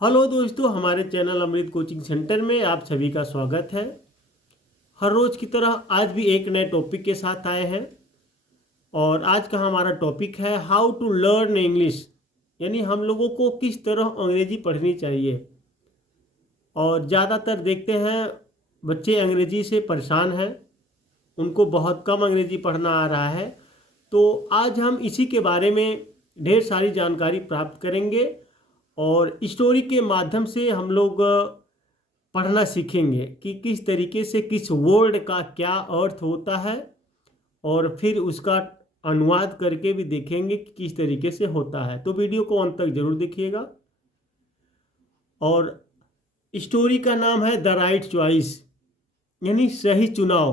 Hello दोस्तों, हमारे channel अमृत coaching centre में आप सभी का स्वागत है। हर रोज की तरह आज भी एक नए टॉपिक के साथ आए हैं और आज का हमारा टॉपिक है हाउ टू लर्न इंग्लिश, यानी हम लोगों को किस तरह अंग्रेजी पढ़नी चाहिए। और ज़्यादातर देखते हैं बच्चे अंग्रेजी से परेशान हैं, उनको बहुत कम अंग्रेजी पढ़ना आ रहा है। तो आज हम इसी के बारे में ढेर सारी जानकारी प्राप्त करेंगे और स्टोरी के माध्यम से हम लोग पढ़ना सीखेंगे कि किस तरीके से किस वर्ड का क्या अर्थ होता है और फिर उसका अनुवाद करके भी देखेंगे कि किस तरीके से होता है। तो वीडियो को अंत तक जरूर देखिएगा। और स्टोरी का नाम है द राइट चॉइस, यानी सही चुनाव।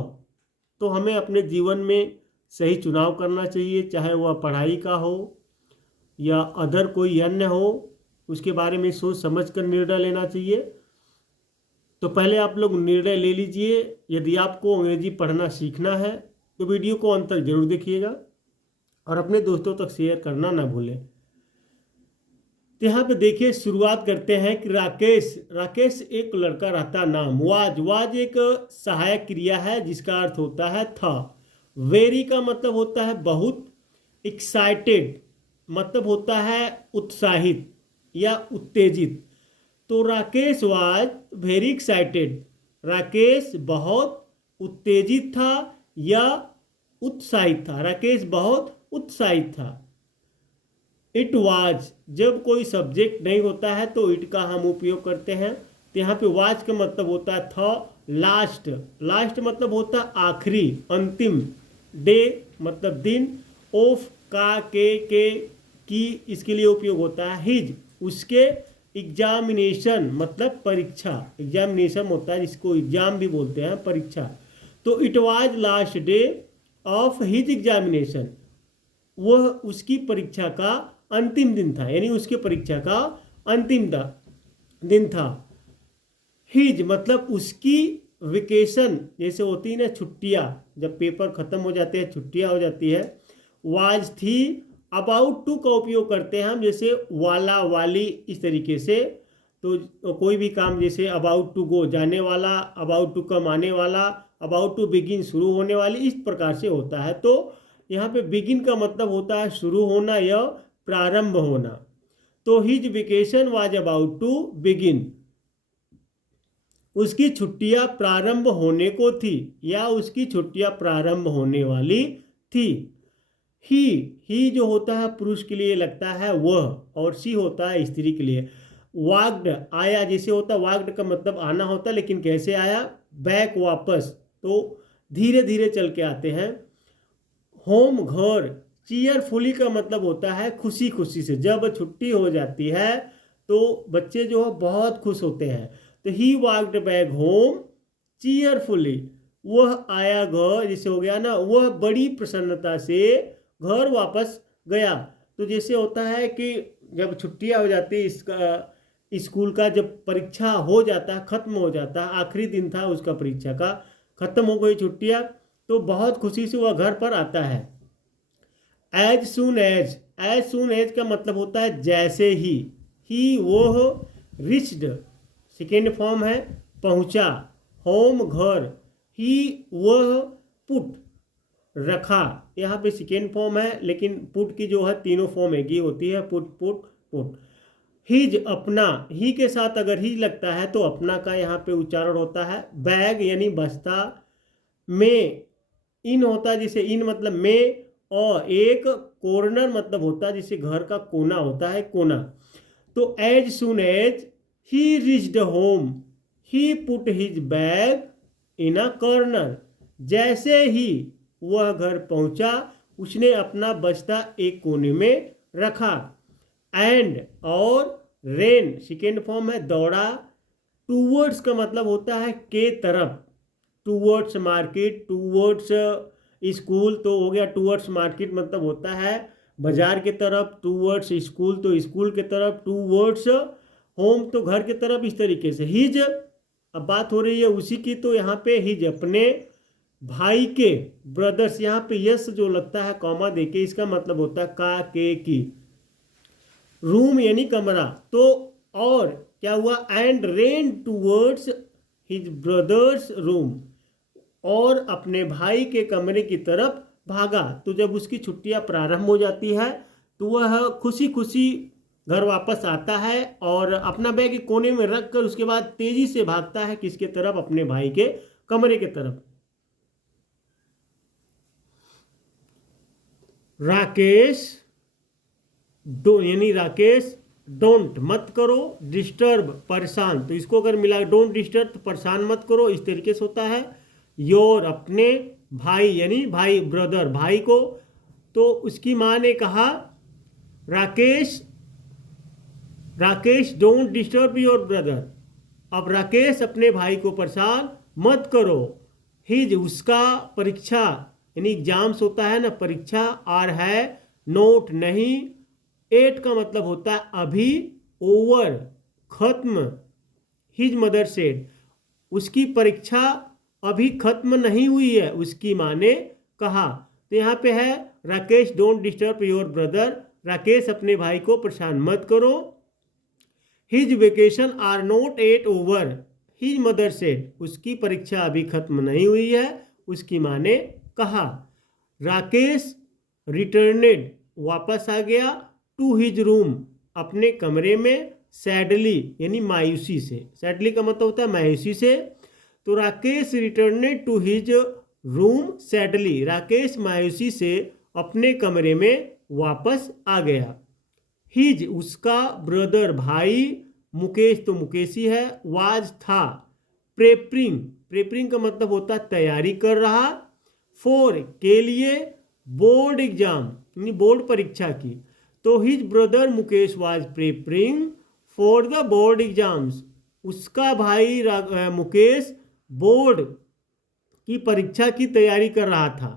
तो हमें अपने जीवन में सही चुनाव करना चाहिए, चाहे वह पढ़ाई का हो या अदर कोई अन्य हो, उसके बारे में सोच समझ कर निर्णय लेना चाहिए। तो पहले आप लोग निर्णय ले लीजिए। यदि आपको अंग्रेजी पढ़ना सीखना है तो वीडियो को अंत तक जरूर देखिएगा और अपने दोस्तों तक शेयर करना ना भूलें। तो यहाँ पे देखिए, शुरुआत करते हैं कि राकेश राकेश एक लड़का रहता नाम। वाज वाज एक सहायक क्रिया है जिसका अर्थ होता है था। वेरी का मतलब होता है बहुत। एक्साइटेड मतलब होता है उत्साहित या उत्तेजित। तो Rakesh was very excited, Rakesh बहुत उत्तेजित था या उत्साहित था। राकेश बहुत उत्साहित था। इट वाज, जब कोई सब्जेक्ट नहीं होता है तो इट का हम उपयोग करते हैं। तो यहाँ पे वाज का मतलब होता है था। लास्ट, लास्ट मतलब होता है आखिरी, अंतिम। डे मतलब दिन। ऑफ का के की इसके लिए उपयोग होता है। हिज, उसके। एग्जामिनेशन मतलब परीक्षा, एग्जामिनेशन होता है जिसको एग्जाम भी बोलते हैं, परीक्षा। तो it was last day of his examination, वह उसकी परीक्षा का अंतिम दिन था, यानी उसके परीक्षा का अंतिम दिन था। हिज मतलब उसकी। वेकेशन जैसे होती है ना छुट्टियां, जब पेपर खत्म हो जाते हैं छुट्टियां हो जाती है। वाज थी। अबाउट टू का उपयोग करते हैं हम, जैसे वाला वाली इस तरीके से। तो कोई भी काम जैसे अबाउट टू गो जाने वाला, अबाउट टू कम आने वाला, अबाउट टू बिगिन शुरू होने वाली, इस प्रकार से होता है। तो यहाँ पे बिगिन का मतलब होता है शुरू होना या प्रारंभ होना। तो his vacation was about to begin, उसकी छुट्टियां प्रारंभ होने को थी या उसकी छुट्टियां प्रारंभ होने वाली थी। ही ही जो होता है पुरुष के लिए लगता है वह, और सी होता है स्त्री के लिए। वाग्ड आया, जैसे होता है वाग्ड का मतलब आना होता है, लेकिन कैसे आया, बैक वापस। तो धीरे धीरे चल के आते हैं। होम घर। चीयरफुली का मतलब होता है खुशी खुशी से। जब छुट्टी हो जाती है तो बच्चे जो है बहुत खुश होते हैं। तो he walked back home cheerfully, वह आया घर, जैसे हो गया ना, वह बड़ी प्रसन्नता से घर वापस गया। तो जैसे होता है कि जब छुट्टियां हो जाती इसका स्कूल का, जब परीक्षा हो जाता है, खत्म हो जाता है, आखिरी दिन था उसका परीक्षा का, खत्म हो गई छुट्टियां, तो बहुत खुशी से वह घर पर आता है। एज सुन एज का मतलब होता है जैसे ही वो रिच्ड, सेकेंड फॉर्म है पहुंचा। होम घर। ही वह पुट रखा, यहाँ पे सेकेंड फॉर्म है, लेकिन पुट की जो है तीनों फॉर्म एक ही होती है, पुट पुट पुट। हिज अपना, ही के साथ अगर ही लगता है तो अपना का यहाँ पे उच्चारण होता है। बैग यानी बस्ता। में इन होता है, जैसे इन मतलब में। और एक कॉर्नर मतलब होता है जिसे घर का कोना होता है, कोना। तो as soon as he reached home he put his bag in a corner, जैसे ही वह घर पहुंचा उसने अपना बस्ता एक कोने में रखा। एंड और रेन सेकेंड फॉर्म है दौड़ा। टूवर्ड्स का मतलब होता है के तरफ। टूवर्ड्स मार्केट, टूवर्ड्स स्कूल, तो हो गया टूवर्ड्स मार्केट मतलब होता है बाजार के तरफ, टूवर्ड्स स्कूल तो स्कूल के तरफ, टूवर्ड्स होम तो घर के तरफ, इस तरीके से। हिज, अब बात हो रही है उसी की, तो यहाँ पे हिज अपने भाई के, ब्रदर्स, यहाँ पे यस जो लगता है कॉमा देके, इसका मतलब होता है का के की। रूम यानी कमरा। तो और क्या हुआ, and rain towards his brothers room, और अपने भाई के कमरे की तरफ भागा। तो जब उसकी छुट्टियां प्रारंभ हो जाती है तो वह खुशी खुशी घर वापस आता है और अपना बैग कोने में रख कर उसके बाद तेजी से भागता है किसके तरफ, अपने भाई के कमरे की तरफ। राकेश यानी राकेश डोंट मत करो, डिस्टर्ब परेशान, तो इसको अगर मिला डोंट डिस्टर्ब तो परेशान मत करो, इस तरीके से होता है। योर अपने भाई यानी भाई ब्रदर भाई को, तो उसकी माँ ने कहा Rakesh Rakesh don't disturb your brother, अब राकेश अपने भाई को परेशान मत करो। हिज उसका परीक्षा यानी एग्जाम्स होता है ना, परीक्षा, आर है नोट नहीं, एट का मतलब होता है अभी, ओवर खत्म। हिज मदर सेड उसकी परीक्षा अभी खत्म नहीं हुई है, उसकी माँ ने कहा। तो यहाँ पे है Rakesh don't disturb your brother, Rakesh अपने भाई को परेशान मत करो। His vacation are not yet over, his mother said उसकी परीक्षा अभी खत्म नहीं हुई है, उसकी माँ ने कहा। राकेश रिटर्नेड वापस आ गया, टू हिज रूम अपने कमरे में, सैडली यानी मायूसी से, सैडली का मतलब होता है मायूसी से। तो Rakesh returned to his room sadly, Rakesh मायूसी से अपने कमरे में वापस आ गया। हिज उसका ब्रदर भाई, मुकेश तो मुकेशी है, वाज था, प्रेपरिंग प्रेपरिंग का मतलब होता है तैयारी कर रहा, फॉर के लिए, बोर्ड एग्जाम यानी बोर्ड परीक्षा की। तो his brother Mukesh was preparing for the board exams, उसका भाई मुकेश बोर्ड की परीक्षा की तैयारी कर रहा था।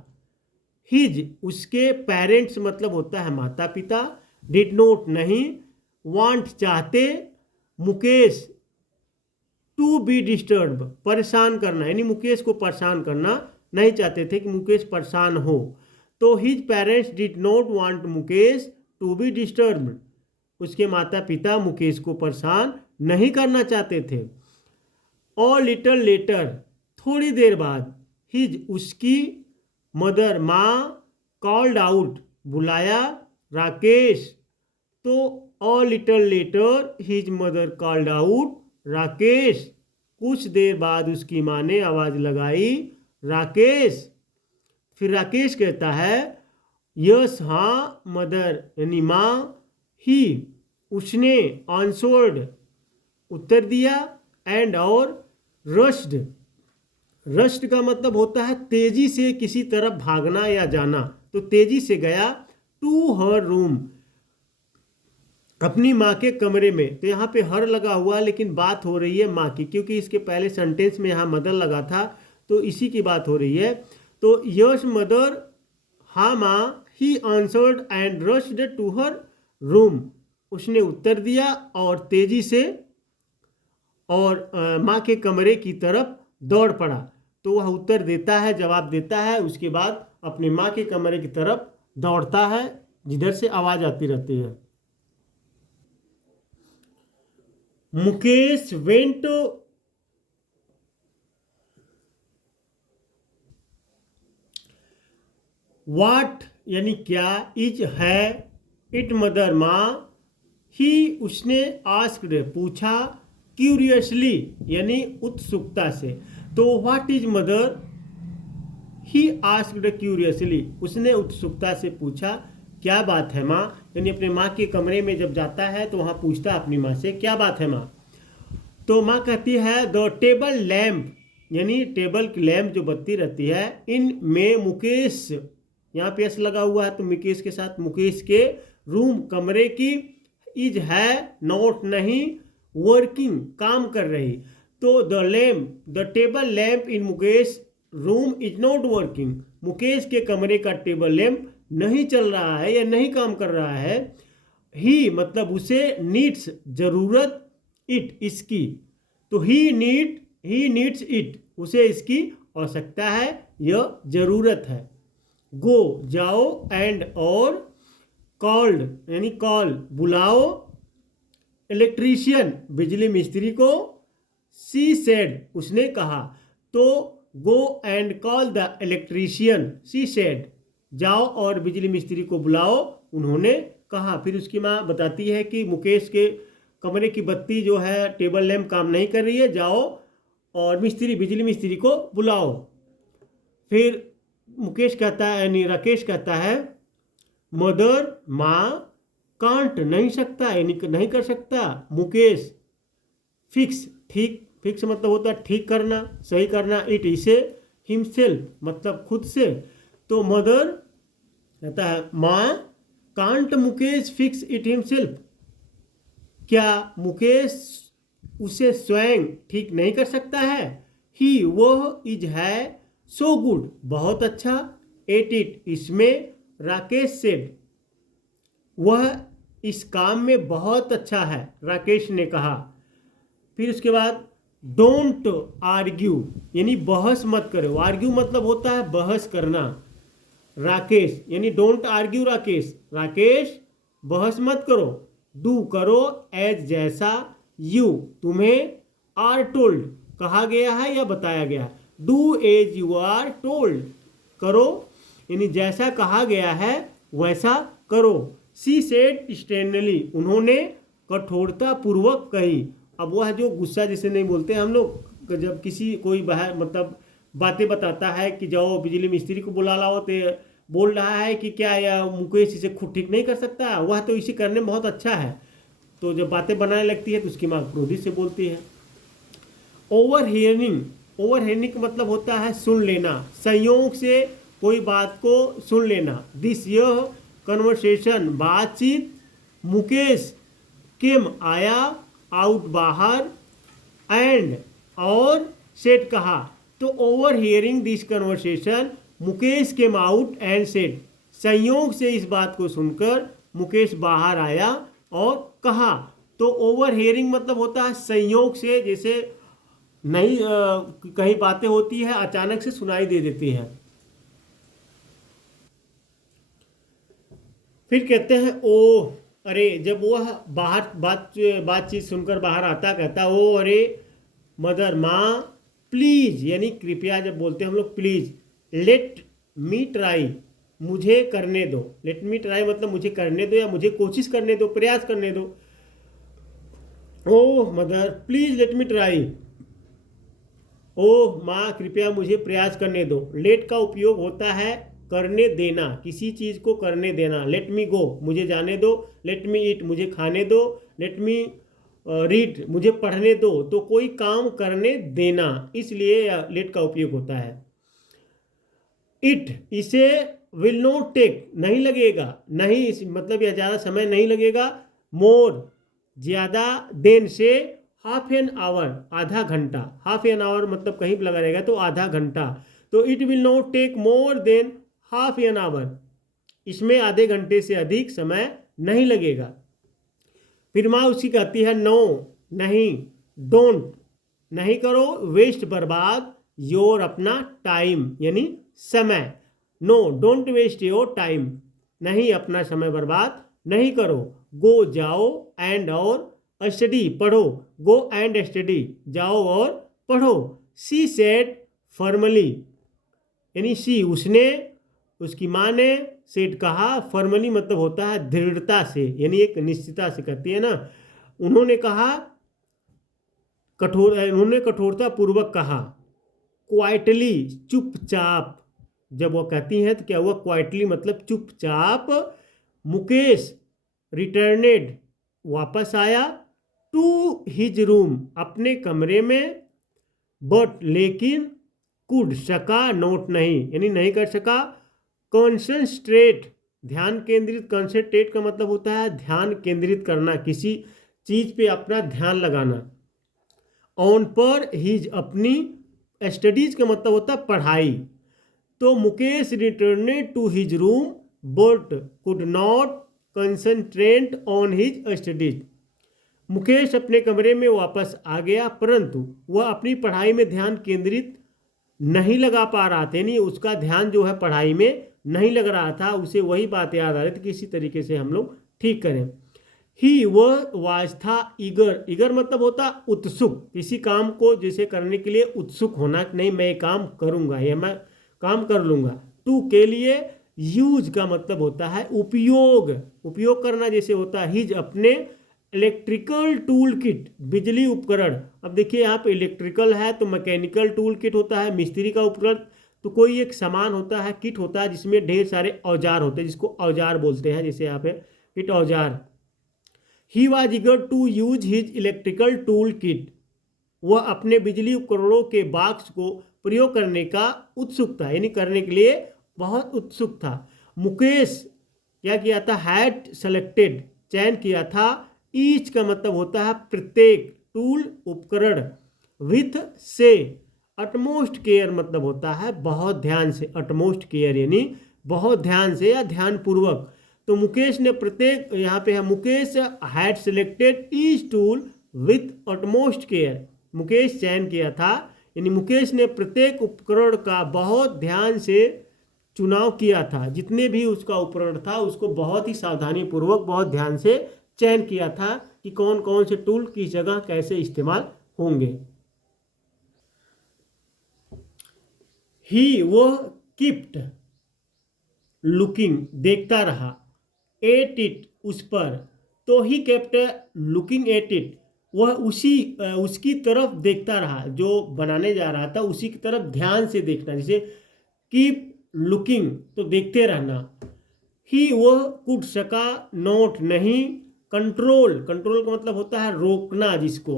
हिज उसके पेरेंट्स मतलब होता है माता पिता, डिड नॉट नहीं, वांट चाहते, मुकेश टू बी डिस्टर्ब परेशान करना यानी मुकेश को परेशान करना नहीं चाहते थे कि मुकेश परेशान हो। तो his parents did not want Mukesh to be disturb, उसके माता पिता मुकेश को परेशान नहीं करना चाहते थे। और लिटल लेटर थोड़ी देर बाद, हिज उसकी मदर माँ, कॉल्ड आउट बुलाया राकेश, तो all little letter his mother called out Rakesh, कुछ देर बाद उसकी माँ ने आवाज़ लगाई राकेश। फिर राकेश कहता है यस हाँ, मदर यानी माँ, ही उसने, आंसर्ड उत्तर दिया, एंड और रश्ड, रश्ड का मतलब होता है तेजी से किसी तरफ भागना या जाना, तो तेजी से गया, टू हर रूम अपनी माँ के कमरे में। तो यहाँ पे हर लगा हुआ है लेकिन बात हो रही है माँ की, क्योंकि इसके पहले सेंटेंस में यहाँ मदर लगा था तो इसी की बात हो रही है। तो यस मदर, हाँ माँ, he answered and rushed to her room, उसने उत्तर दिया और तेजी से और माँ के कमरे की तरफ दौड़ पड़ा। तो वह उत्तर देता है, जवाब देता है, उसके बाद अपनी माँ के कमरे की तरफ दौड़ता है जिधर से आवाज़ आती रहती है। मुकेश वेंट वाट यानी क्या, इज है, इट मदर माँ, ही उसने, आस्क्ड पूछा, क्यूरियसली यानी उत्सुकता से। तो what is mother, he asked curiously उसने उत्सुकता से पूछा क्या बात है माँ, यानी अपने माँ के कमरे में जब जाता है तो वहाँ पूछता है अपनी माँ से क्या बात है माँ। तो माँ कहती है द टेबल लैम्प यानी टेबल की लैम्प जो बत्ती रहती है, इन में मुकेश, यहाँ पे एस लगा हुआ है तो मुकेश के साथ, मुकेश के रूम कमरे की, इज है नॉट नहीं, वर्किंग काम कर रही। तो the lamp, the table lamp in Mukesh room is not working, Mukesh के कमरे का टेबल लैम्प नहीं चल रहा है या नहीं काम कर रहा है। ही मतलब उसे, नीड्स जरूरत, इट इसकी, तो ही नीड्स इट उसे इसकी आवश्यकता है, यह जरूरत है। गो जाओ, एंड और, कॉल्ड यानी कॉल बुलाओ, इलेक्ट्रीशियन बिजली मिस्त्री को, शी सेड उसने कहा, तो go and call the electrician, she said जाओ और बिजली मिस्त्री को बुलाओ, उन्होंने कहा। फिर उसकी माँ बताती है कि मुकेश के कमरे की बत्ती जो है टेबल लैंप काम नहीं कर रही है, जाओ और बिजली मिस्त्री को बुलाओ। फिर मुकेश कहता है, यानी राकेश कहता है, मदर माँ, कांट नहीं सकता, यानी नहीं कर सकता, मुकेश फिक्स ठीक, फिक्स मतलब होता है ठीक करना, सही करना, इट इसे हिमसेल्फ मतलब खुद से। तो मदर कहता है, माँ, can't Mukesh fix it himself, क्या मुकेश उसे स्वयं ठीक नहीं कर सकता है? ही वह इज है सो गुड बहुत अच्छा, एट इट इसमें, राकेश सेड वह इस काम में बहुत अच्छा है, राकेश ने कहा। फिर उसके बाद डोंट आर्ग्यू यानी बहस मत करो, आर्ग्यू मतलब होता है बहस करना, राकेश यानी डोंट आर्ग्यू राकेश, राकेश बहस मत करो, डू करो, एज जैसा, यू तुम्हें, आर टोल्ड कहा गया है या बताया गया, do as you are told करो यानी जैसा कहा गया है वैसा करो। सी सेड स्टर्नली उन्होंने कठोरता पूर्वक कही। अब वह जो गुस्सा जिसे नहीं बोलते हम लोग, जब किसी कोई बाहर मतलब बातें बताता है कि जाओ बिजली मिस्त्री को बुला लाओ, तो बोल रहा है कि क्या यह मुकेश इसे खुद ठीक नहीं कर सकता, वह तो इसे करने में बहुत अच्छा है। तो जब बातें बनाने लगती है तो उसकी माँ क्रोधित से बोलती है। ओवर हियरिंग, ओवर हियरिंग का मतलब होता है सुन लेना, संयोग से कोई बात को सुन लेना। दिस यह कन्वर्सेशन बातचीत, मुकेश केम आया, आउट बाहर, एंड और सेड कहा। तो over hearing this conversation Mukesh came out and said, संयोग से इस बात को सुनकर मुकेश बाहर आया और कहा। तो ओवर हियरिंग मतलब होता है संयोग से, जैसे नहीं कहीं बातें होती है अचानक से सुनाई दे देती हैं। फिर कहते हैं ओ अरे, जब वह बाहर बातचीत सुनकर बाहर आता, कहता ओ अरे मदर माँ, प्लीज यानी कृपया, जब बोलते हैं हम लोग प्लीज, लेट मी ट्राई मुझे करने दो, लेट मी ट्राई मतलब मुझे करने दो या मुझे कोशिश करने दो, प्रयास करने दो। Oh mother please let me try, oh माँ कृपया मुझे प्रयास करने दो। लेट का उपयोग होता है करने देना, किसी चीज़ को करने देना। लेट मी गो मुझे जाने दो, लेट मी ईट मुझे खाने दो, लेट मी रीड मुझे पढ़ने दो। तो कोई काम करने देना, इसलिए लेट का उपयोग होता है। इट इसे विल नॉट टेक नहीं लगेगा, नहीं मतलब यह ज़्यादा समय नहीं लगेगा। मोर ज़्यादा, देन से, हाफ एन आवर आधा घंटा, हाफ एन आवर मतलब कहीं भी लगा रहेगा तो आधा घंटा। तो it will not take more than half an hour, इसमें आधे घंटे से अधिक समय नहीं लगेगा। फिर माँ उसकी कहती है नो नहीं, डोंट नहीं करो, वेस्ट बर्बाद, योर अपना टाइम यानी समय। No don't waste your time नहीं अपना समय बर्बाद नहीं करो। गो जाओ, एंड और स्टडी पढ़ो, गो एंड स्टडी जाओ और पढ़ो। सी सेड फॉर्मली यानी सी उसने, उसकी माँ ने, सेड कहा, फॉर्मली मतलब होता है दृढ़ता से यानी एक निश्चितता से कहती है ना। उन्होंने कहा उन्होंने कठोरता पूर्वक कहा। क्वाइटली चुपचाप, जब वो कहती हैं तो क्या हुआ, क्वाइटली मतलब चुपचाप। मुकेश रिटर्नेड वापस आया, टू हिज रूम अपने कमरे में, बट लेकिन, कुड सका, नोट नहीं यानी नहीं कर सका। कॉन्सेंट्रेट ध्यान केंद्रित, कॉन्सेंट्रेट का मतलब होता है ध्यान केंद्रित करना, किसी चीज पे अपना ध्यान लगाना। ऑन पर हिज अपनी, स्टडीज का मतलब होता है पढ़ाई। तो Mukesh returned to his room but could not concentrate on his studies. Mukesh अपने कमरे में वापस आ गया परंतु वह अपनी पढ़ाई में ध्यान केंद्रित नहीं लगा पा रहा था, यानी उसका ध्यान जो है पढ़ाई में नहीं लग रहा था। उसे वही बात याद आ रही थी कि इसी तरीके से हम लोग ठीक करें। ही वह वाज था ईगर, ईगर मतलब होता उत्सुक, किसी काम को जैसे करने के लिए उत्सुक होना, नहीं मैं ये काम करूँगा या मैं काम कर लूँगा। टू के लिए, यूज का मतलब होता है उपयोग, उपयोग करना जैसे होता है हिज अपने, इलेक्ट्रिकल टूल किट बिजली उपकरण। अब देखिए यहाँ पे इलेक्ट्रिकल है तो मैकेनिकल टूल किट होता है मिस्त्री का उपकरण, तो कोई एक सामान होता है, किट होता है जिसमें ढेर सारे औजार होते हैं जिसको औजार बोलते हैं, जैसे यहाँ पे किट औजार। He was eager to use his electrical tool kit, वह अपने बिजली उपकरणों के बॉक्स को प्रयोग करने का उत्सुक था, यानी करने के लिए बहुत उत्सुक था। मुकेश क्या किया था, हैड सेलेक्टेड चयन किया था, ईच का मतलब होता है प्रत्येक, टूल उपकरण, विथ से, अटमोस्ट केयर मतलब होता है बहुत ध्यान से, अटमोस्ट केयर यानी बहुत ध्यान से या ध्यान पूर्वक। तो मुकेश ने प्रत्येक, यहाँ पे है Mukesh had selected each tool with utmost care, Mukesh चयन किया था, यानी मुकेश ने प्रत्येक उपकरण का बहुत ध्यान से चुनाव किया था, जितने भी उसका उपकरण था उसको बहुत ही सावधानी पूर्वक बहुत ध्यान से चयन किया था कि कौन कौन से टूल किस जगह कैसे इस्तेमाल होंगे। ही वह कीप्ट लुकिंग देखता रहा, एट इट उस पर, तो he kept looking at it, वह उसकी तरफ देखता रहा, जो बनाने जा रहा था उसी की तरफ ध्यान से देखना, जैसे कीप लुकिंग तो देखते रहना। ही वह कुड सका, नोट नहीं, कंट्रोल, कंट्रोल का मतलब होता है रोकना जिसको,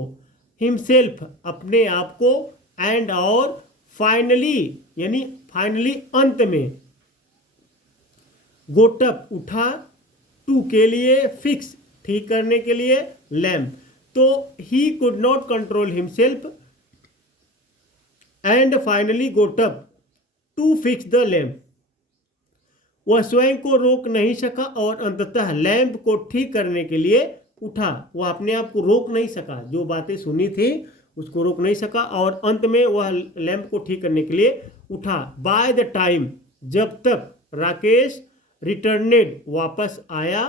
हिमसेल्फ अपने आप को, एंड और, फाइनली यानी फाइनली अंत में, गोटअप उठा, टू के लिए, फिक्स ठीक करने के लिए, लैम्प, तो he could not control himself and finally got up to fix the lamp, वह स्वयं को रोक नहीं सका और अंततः लैंप को ठीक करने के लिए उठा, वह अपने आप को रोक नहीं सका, जो बातें सुनी थी उसको रोक नहीं सका और अंत में वह लैंप को ठीक करने के लिए उठा। बाय द टाइम, जब तक राकेश रिटर्नेड वापस आया,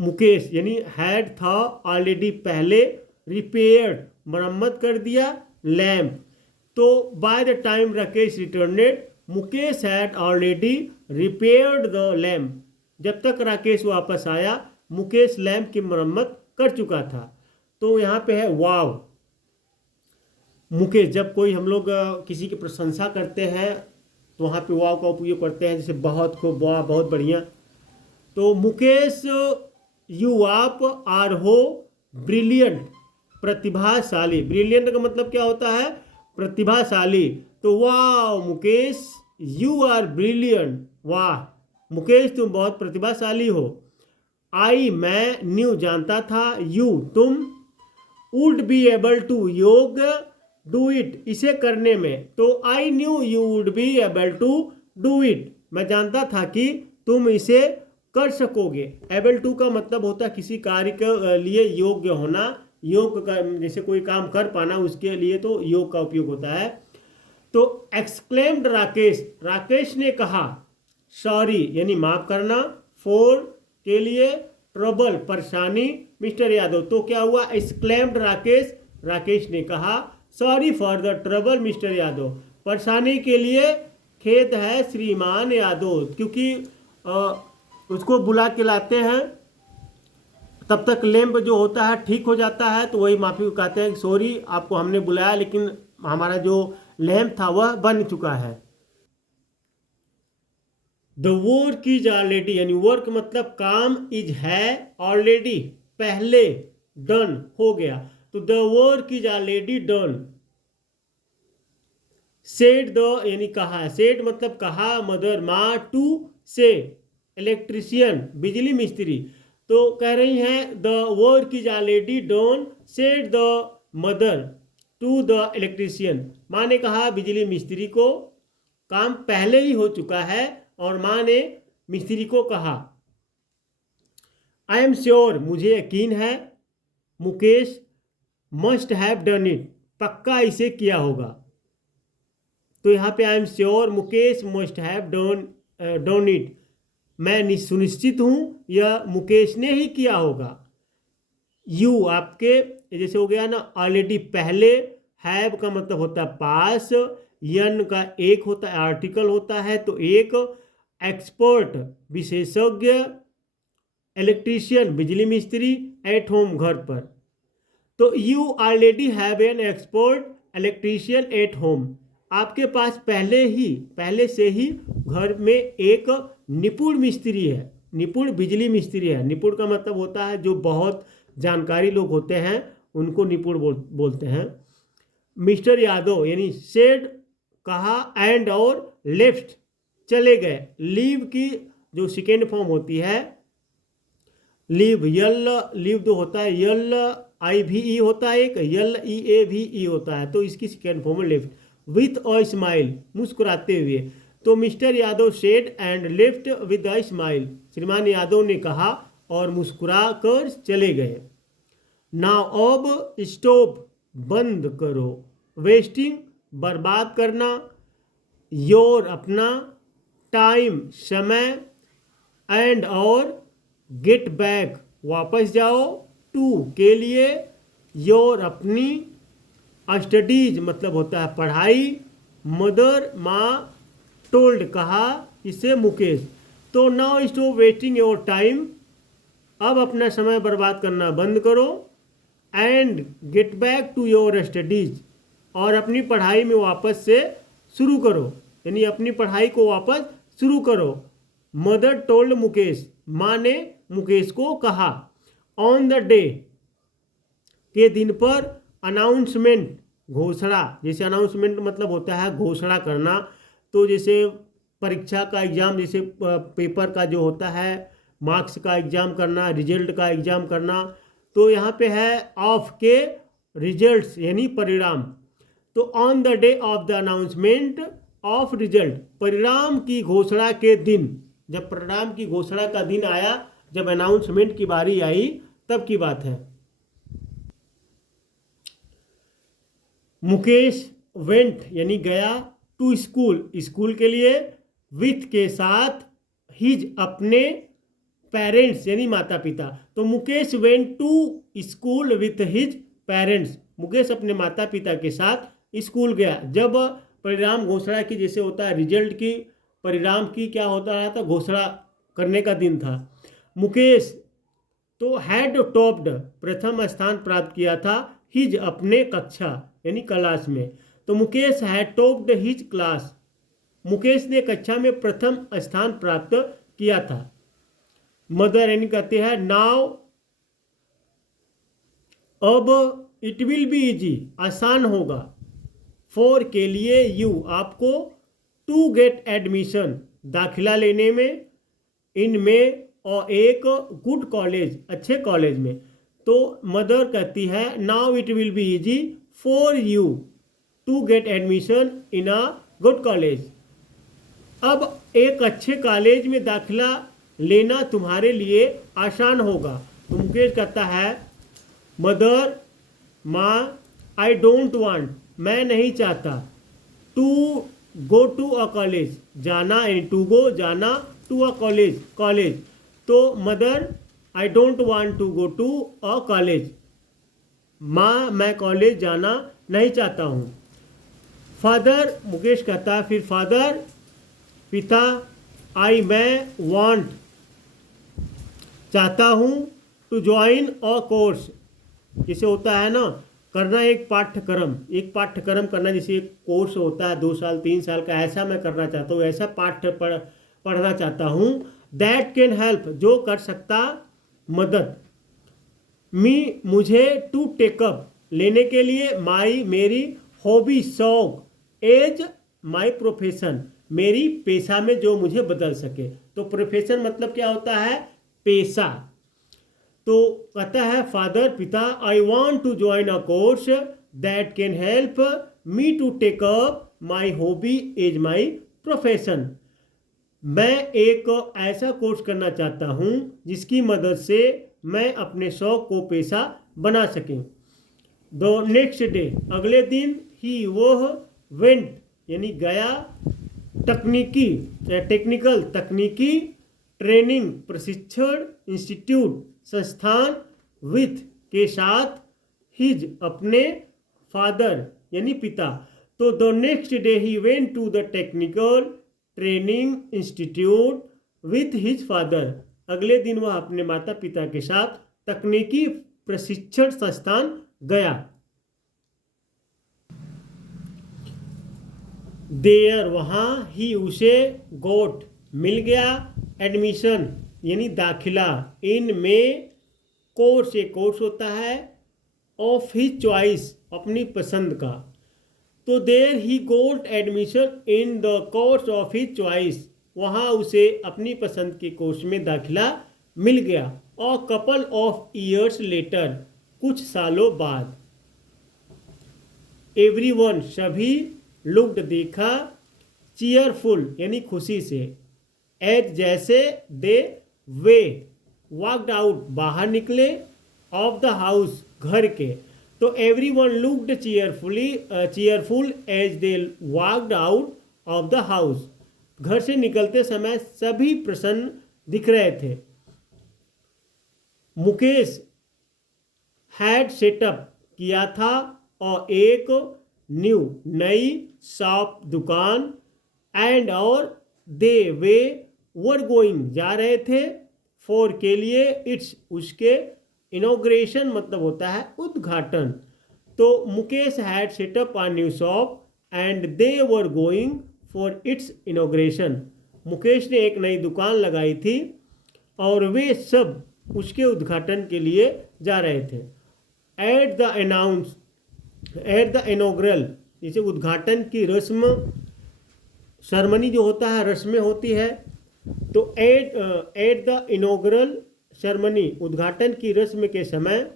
मुकेश यानी हैड था ऑलरेडी पहले, रिपेयर्ड मरम्मत कर दिया, लैंप, तो by the time Rakesh returned, Mukesh had already repaired the lamp, जब तक राकेश वापस आया मुकेश लैम्प की मरम्मत कर चुका था। तो यहाँ पे है वाव, मुकेश, जब कोई हम लोग किसी की प्रशंसा करते हैं तो वहाँ पे वाव का उपयोग करते हैं, जैसे बहुत खूब, वाह बहुत बढ़िया। तो मुकेश यू आप आर हो ब्रिलियंट, प्रतिभाशाली, ब्रिलियंट का मतलब क्या होता है, प्रतिभाशाली, तो वाह मुकेश यू आर ब्रिलियंट, वाह मुकेश तुम बहुत प्रतिभाशाली हो। आई मैं, न्यू जानता था, यू तुम, वुड बी एबल टू योग, डू इट इसे करने में, तो I knew you would be able to do it, मैं जानता था कि तुम इसे कर सकोगे। एबल टू का मतलब होता है किसी कार्य के लिए योग्य होना, योग का जैसे कोई काम कर पाना, उसके लिए तो योग का उपयोग होता है। तो एक्सक्लेम्ड राकेश, राकेश ने कहा, सॉरी यानी माफ करना, फॉर के लिए, ट्रबल परेशानी, मिस्टर यादव, तो क्या हुआ, एक्सक्लेम्ड राकेश, राकेश ने कहा, sorry for the trouble mister Yadav, परेशानी के लिए खेद है श्रीमान यादव, क्योंकि उसको बुला के लाते हैं तब तक लैंप जो होता है ठीक हो जाता है, तो वही माफी कहते हैं, सॉरी आपको हमने बुलाया लेकिन हमारा जो लैंप था वह बन चुका है। द वर्क इज ऑलरेडी, यानी वर्क मतलब काम, इज है ऑलरेडी पहले, डन हो गया, तो the work is already done. Said the यानी कहा, सेड मतलब कहा, मदर माँ, टू से इलेक्ट्रिशियन बिजली मिस्त्री, तो कह रही हैं the work is already done, said the mother to the electrician, माँ ने कहा बिजली मिस्त्री को काम पहले ही हो चुका है, और माँ ने मिस्त्री को कहा, आई एम श्योर मुझे यकीन है, Mukesh must have done it पक्का इसे किया होगा, तो यहाँ पे I am sure Mukesh must have done it, मैं सुनिश्चित हूँ यह मुकेश ने ही किया होगा। यू आपके जैसे हो गया ना ऑलरेडी पहले, हैव का मतलब होता है पास, यन का एक होता है आर्टिकल होता है तो एक, एक्सपर्ट विशेषज्ञ, इलेक्ट्रीशियन बिजली मिस्त्री, एट होम घर पर। तो you already have an expert electrician at home, आपके पास पहले से ही घर में एक निपुण मिस्त्री है, निपुण बिजली मिस्त्री है। निपुण का मतलब होता है जो बहुत जानकारी लोग होते हैं उनको निपुण बोलते हैं। मिस्टर यादव यानी सेड कहा, एंड और लेफ्ट चले गए। लीव की जो सेकेंड फॉर्म होती है लीव, लीव जो होता है यल आई भी ई होता है, एक यल ई ए भी ई होता है, तो इसकी सेकेंड फॉर्म है लेफ्ट। विथ अ स्माइल मुस्कुराते हुए, तो mister Yadav said and left with a smile, श्रीमान यादव ने कहा और मुस्कुरा कर चले गए। नाउ अब स्टॉप बंद करो, वेस्टिंग बर्बाद करना, योर अपना, टाइम समय, एंड और गेट बैक वापस जाओ, टू के लिए, योर अपनी, स्टडीज मतलब होता है पढ़ाई, मदर माँ, टोल्ड कहा इसे मुकेश। तो now stop wasting your time, अब अपना समय बर्बाद करना बंद करो, and get back to your studies, और अपनी पढ़ाई में वापस से शुरू करो, यानी अपनी पढ़ाई को वापस शुरू करो। मदर टोल्ड मुकेश, माँ ने मुकेश को कहा। ऑन द डे के दिन पर, अनाउंसमेंट घोषणा, जैसे अनाउंसमेंट मतलब होता है घोषणा करना, तो जैसे परीक्षा का एग्जाम, जैसे पेपर का जो होता है मार्क्स का एग्जाम करना, रिजल्ट का एग्जाम करना, तो यहाँ पे है ऑफ के रिजल्ट्स यानी परिणाम। तो on the day of the announcement of result, परिणाम की घोषणा के दिन, जब परिणाम की घोषणा का दिन आया, जब अनाउंसमेंट की बारी आई तब की बात है। मुकेश वेंट यानी गया, टू स्कूल स्कूल के लिए, विथ के साथ, हिज अपने, पेरेंट्स यानी माता पिता। तो Mukesh went to school with his parents, Mukesh अपने माता पिता के साथ स्कूल गया। जब परिणाम घोषणा की, जैसे होता है रिजल्ट की, परिणाम की क्या होता रहा था, घोषणा करने का दिन था। मुकेश तो हैड टॉप्ड प्रथम स्थान प्राप्त किया था, हिज अपने कक्षा यानी क्लास में। तो Mukesh had topped his class, Mukesh ने कक्षा में प्रथम स्थान प्राप्त किया था। मदर यानी कहते हैं नाउ अब, इट विल बी इजी आसान होगा, फॉर के लिए, यू आपको, टू गेट एडमिशन दाखिला लेने में, इनमें, और एक गुड कॉलेज अच्छे कॉलेज में। तो मदर कहती है now it will be easy for you to get admission in a good college, अब एक अच्छे कॉलेज में दाखिला लेना तुम्हारे लिए आसान होगा। तो मुकेश कहता है मदर माँ, आई डोंट वांट मैं नहीं चाहता, to go to a college जाना, यानी टू गो जाना, टू अ कॉलेज कॉलेज। तो mother I don't want to go to a college, माँ मैं कॉलेज जाना नहीं चाहता हूँ। फादर मुकेश कहता है फिर फादर पिता, आई मैं वांट चाहता हूँ, टू ज्वाइन अ कोर्स, जैसे होता है ना करना एक पाठ्यक्रम करना, जैसे एक कोर्स होता है 2 साल 3 साल का, ऐसा मैं करना चाहता हूँ, ऐसा पढ़ना चाहता हूँ। दैट कैन हेल्प जो कर सकता मदद, मी मुझे, टू टेकअप लेने के लिए, माई मेरी, हॉबी शौक, एज माई प्रोफेशन मेरी पेशा में जो मुझे बदल सके। तो प्रोफेशन मतलब क्या होता है, पेशा। तो कहता है फादर पिता, I want to join a course that can help me to take up my hobby as my profession, मैं एक ऐसा कोर्स करना चाहता हूँ जिसकी मदद से मैं अपने शौक को पेशा बना सकें। द नेक्स्ट डे अगले दिन, ही वह, वेंट यानी गया, टेक्निकल तकनीकी, ट्रेनिंग प्रशिक्षण इंस्टीट्यूट संस्थान विथ के साथ हिज अपने फादर यानी पिता। तो the next day he went to the technical training institute with his father. अगले दिन वह अपने माता पिता के साथ तकनीकी प्रशिक्षण संस्थान गया। देयर वहाँ ही उसे गोट मिल गया एडमिशन यानी दाखिला इन में कोर्स एक कोर्स होता है ऑफ हिज चॉइस अपनी पसंद का। तो there he got admission in the course of his choice वहाँ उसे अपनी पसंद के कोर्स में दाखिला मिल गया। और कपल ऑफ ईयर्स लेटर कुछ सालों बाद एवरीवन सभी लुक्ड देखा चीयरफुल यानी खुशी से एज जैसे दे वे वॉकड आउट बाहर निकले ऑफ द हाउस घर के। तो everyone looked cheerful as they walked out of the house. घर से निकलते समय सभी प्रसन्न दिख रहे थे। मुकेश हैड सेटअप किया था और एक नई शॉप दुकान एंड और दे वे वर गोइंग जा रहे थे फॉर के लिए इट्स उसके इनॉग्रेशन मतलब होता है उद्घाटन। तो Mukesh had setup a new shop and they were going for its inauguration. Mukesh ने एक नई दुकान लगाई थी और वे सब उसके उद्घाटन के लिए जा रहे थे। एट द इनॉग्रल जैसे उद्घाटन की रस्म सेरेमनी जो होता है रस्में होती है। तो एट द इनॉग्रल सेरेमनी उद्घाटन की रस्म के समय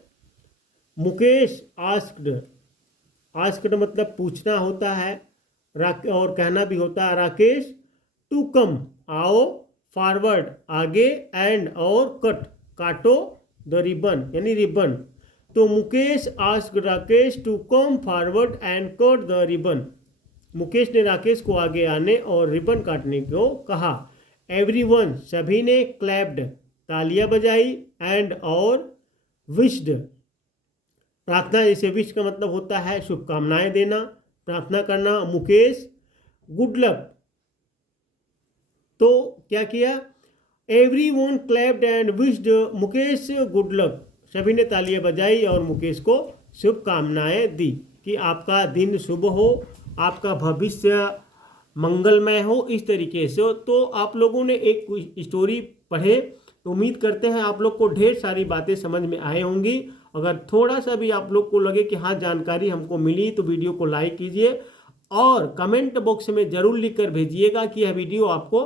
मुकेश आस्क्ड मतलब पूछना होता है और कहना भी होता है राकेश टू कम आओ फॉरवर्ड आगे एंड और काटो द रिबन यानी रिबन। तो Mukesh asked Rakesh to come forward and cut the ribbon. मुकेश ने राकेश को आगे आने और रिबन काटने को कहा। एवरीवन सभी ने क्लैप्ड तालियां बजाई एंड और विश्ड प्रार्थना जैसे विश का मतलब होता है शुभकामनाएं देना प्रार्थना करना। मुकेश गुड लक तो क्या किया everyone clapped and wished Mukesh good luck. सभी ने तालियां बजाई और मुकेश को शुभकामनाएं दी कि आपका दिन शुभ हो आपका भविष्य मंगलमय हो इस तरीके से। तो आप लोगों ने एक स्टोरी पढ़े तो उम्मीद करते हैं आप लोग को ढेर सारी बातें समझ में आए होंगी। अगर थोड़ा सा भी आप लोग को लगे कि हाँ जानकारी हमको मिली तो वीडियो को लाइक कीजिए और कमेंट बॉक्स में ज़रूर लिख कर भेजिएगा कि यह वीडियो आपको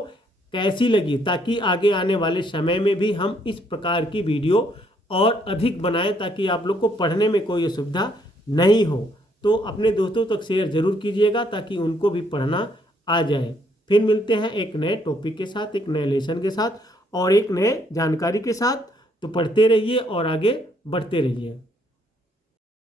कैसी लगी ताकि आगे आने वाले समय में भी हम इस प्रकार की वीडियो और अधिक बनाएं ताकि आप लोग को पढ़ने में कोई असुविधा नहीं हो। तो अपने दोस्तों तक शेयर ज़रूर कीजिएगा ताकि उनको भी पढ़ना आ जाए। फिर मिलते हैं एक नए टॉपिक के साथ एक नए लेसन के साथ और एक नए जानकारी के साथ। तो पढ़ते रहिए और आगे बढ़ते रहिए।